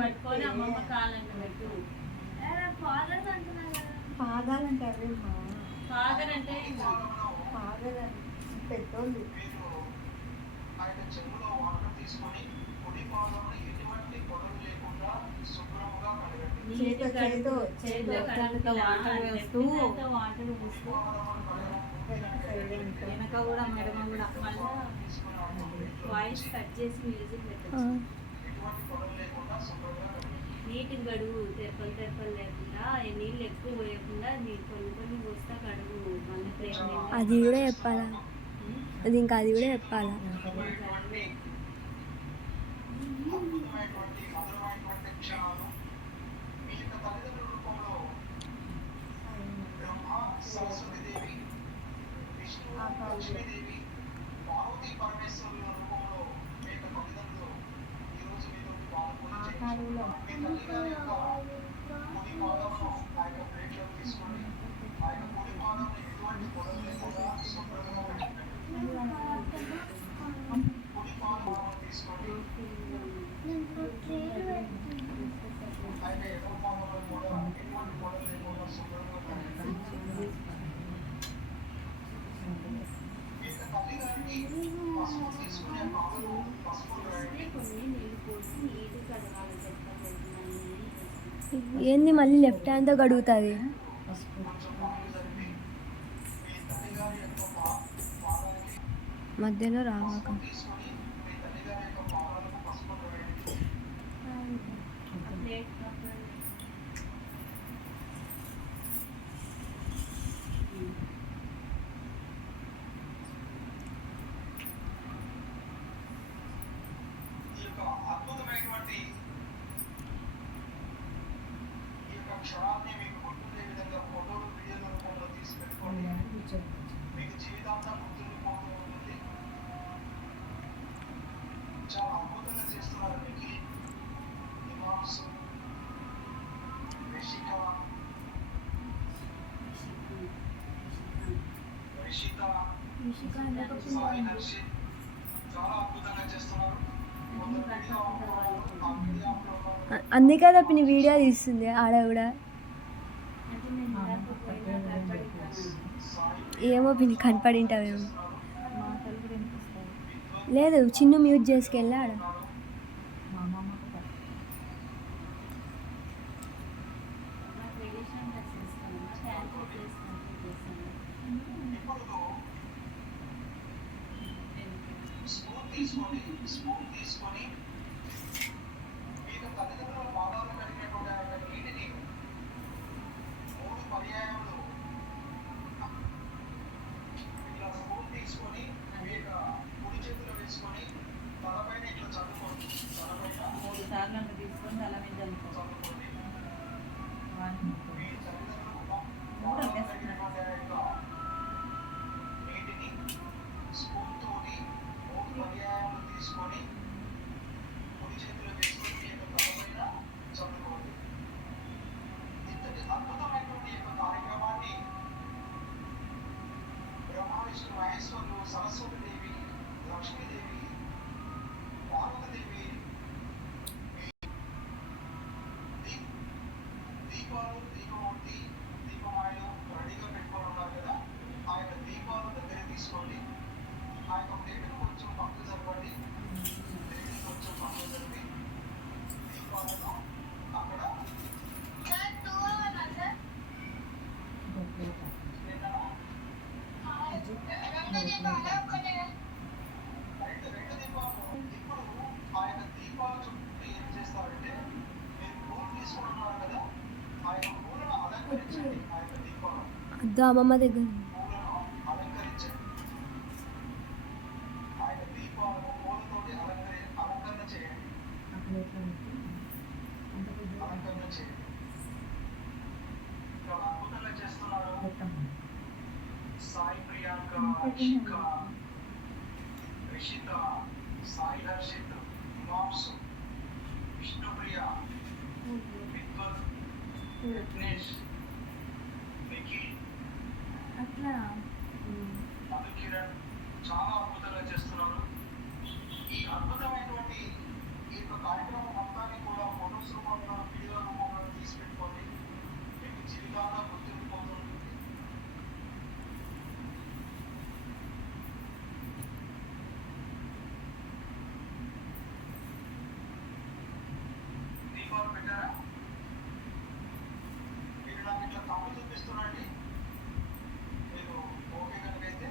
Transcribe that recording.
పట్టుకొని అమ్మమ్మ కాలంట పెట్టు. పాదాలు అంటే అవేమ్మా, ఫాదర్ అంటే ఫాదర్ అని పెద్దోళ్ళు. ఆయన చెరువులో వాటర్ తీసుకొని కుడి పాదంలో ఎటువంటి గొడవలు లేకుండా శుభ్రంగా కడగండి. చేతితో వాటర్ వేస్తూ వెనక కూడా మెడమ కూడా వాయిస్ కట్ చేసి మ్యూజిక్ పెట్టచ్చు. ఎటువంటి గొడవలు లేకుండా శుభ్రంగా కడగండి. నీటి గడువు తెప్పలు లేకుండా నీళ్ళు ఎక్కువ పోయకుండా కొన్ని కొన్ని పోస్తా కడుగు. మళ్ళీ ప్రేమ అది కూడా చెప్పాలా? అది ఇంకా అది కూడా చెప్పాలా? అద్భుతమైనటువంటి మధురమైనటువంటి క్షణాలు మీ యొక్క తల్లిదండ్రుల రూపంలో బ్రహ్మ సరస్వతీదేవి, విష్ణు లక్ష్మీదేవి, పార్వతీ పరమేశ్వరుల రూపంలో మీ యొక్క తల్లిదండ్రులు ఈరోజు మీతో పాల్గొని మీ తల్లిగారి యొక్క కుడి పాదంలో ఆ యొక్క ప్లేట్లో తీసుకొని ఆ యొక్క కుడి పాదంలో ఎటువంటి గొడవ లేకుండా శుభ్రంగా పెట్టండి. కుడి పాదం తీసుకొని ఆయన ఎడమ పాదంలో కూడా ఎటువంటి గొడవ లేకుండా శుభ్రంగా పెట్టండి. మీ యొక్క తల్లిగారికి పసుపు తీసుకునే పాదలు పసుపు రాయండి. కొన్ని నీళ్ళు పోసి నీటి కడగాలి. ఏంది మళ్ళీ లెఫ్ట్ హ్యాండ్తో గడుగుతుంది? కొంచెం పాలు జరిపి మీ తల్లిగారి యొక్క పాదాలకి మధ్యలో రావాక పసుపు తీసుకొని మీ తల్లిగారి యొక్క పాదాలకు పసుపు రాయండి. ప్లేట్ ఈ యొక్క అద్భుతమైనటువంటి ఈ యొక్క క్షణాన్ని మీకు గుర్తుండే విధంగా ఫోటోలు వీడియోల రూపంలో తీసి పెట్టుకోండి. మీకు జీవితాంతం గుర్తుండిపోతూ ఉంటుంది. చాలా అద్భుతంగా చేస్తున్నారు. మీకు ఇమామ్స్, రిషిక, సాయి హర్షిత్ చాలా అద్భుతంగా చేస్తున్నారు. కొందరు వీడియో అప్లోడ్ అందుకే కదా పిన్ని వీడియో తీస్తుంది ఆడ కూడా. అంటే నేను ఇందాక పోయినా కనపడిస్తాను. ఏమో పిన్ని కనపడింటావేమో. మాటలు కూడా వినిపిస్తాయి. లేదు చిన్ను మ్యూట్ చేసుకెళ్ళి ఆడ. మా అమ్మమ్మకు నాకు ట్రెడిషనల్ డ్రెస్ వేస్తాను. క్యాన్సిల్ చేస్తాను. స్పూన్ తీసుకొని మీకు తల్లిదండ్రుల పాదాలు కడిగినటువంటి ఆ యొక్క నీటిని 3 పర్యాయములు ఇట్లా స్పూన్ తీసుకొని మీ యొక్క కుడి చేతిలో వేసుకొని తలపైన ఇట్లా చల్లుకోండి. తలపైన 3 సార్లు అంత తీసుకొని తల మీద చల్లుకోండి. మీ తల్లిదండ్రులు మూడో పాదాలు బెస్ట్. కడిగినటువంటి ఆ యొక్క నీటిని స్పూన్ తోటి 3 పర్యాయములు తీసుకొని కుడి చేతిలో వేసుకొని మీ యొక్క తలపైన చల్లుకోండి. ఇంతటి అద్భుతమైనటువంటి యొక్క కార్యక్రమాన్ని బ్రహ్మ విష్ణు మహేశ్వరులు, సరస్వతీదేవి, లక్ష్మీదేవి, పార్వతీదేవి దీపాలు, దీపమూర్తి, దీపమాయలు రెడీగా పెట్టుకొని ఉన్నారు కదా. ఆ యొక్క దీపాలు దగ్గర తీసుకోండి. ఆ యొక్క ప్లేటును కొంచెం పక్కకు జరపండి. ప్లేటును కొంచెం పక్కకు జరిపి దీపాలను అక్కడ రెండు దీపాలు. ఇప్పుడు ఆ యొక్క దీపాల చుట్టూ ఏం చేస్తారంటే మీరు పూలు తీసుకుంటున్నారు కదా, ఆ యొక్క పూలను అలంకరించండి. ఆ యొక్క దీపాలు అద్దు అమ్మమ్మ దగ్గర. పూలను అలంకరించండి. ఆ యొక్క దీపాలను పూలతోటి అలంకరణ చేయండి. అలంకరణ చేయండి. చాలా అద్భుతంగా చేస్తున్నారు. సాయి ప్రియాంక, రిషిక, రిషిత, సాయి హర్షిత్, ఇమామ్స్, విష్ణుప్రియ, విద్వత్, విఘ్నేష్, నిఖిల్, అట్లా మధు కిరణ్ చాలా అద్భుతంగా చేస్తున్నారు. ఈ అద్భుతమైనటువంటి ఈ యొక్క కార్యక్రమం అంతా ప్రతిదాన్ని కూడా ఫొటోస్ రూపంలో వీడియో రూపంలో తీసి పెట్టుకోండి. మీకు జీవితాంతం గుర్తుండిపోతుంది. దీపాలు పెట్టారా? మీరు నాకు ఇట్లా తప్పు చూపిస్తున్నాండి. మీరు ఓకే కనుకైతే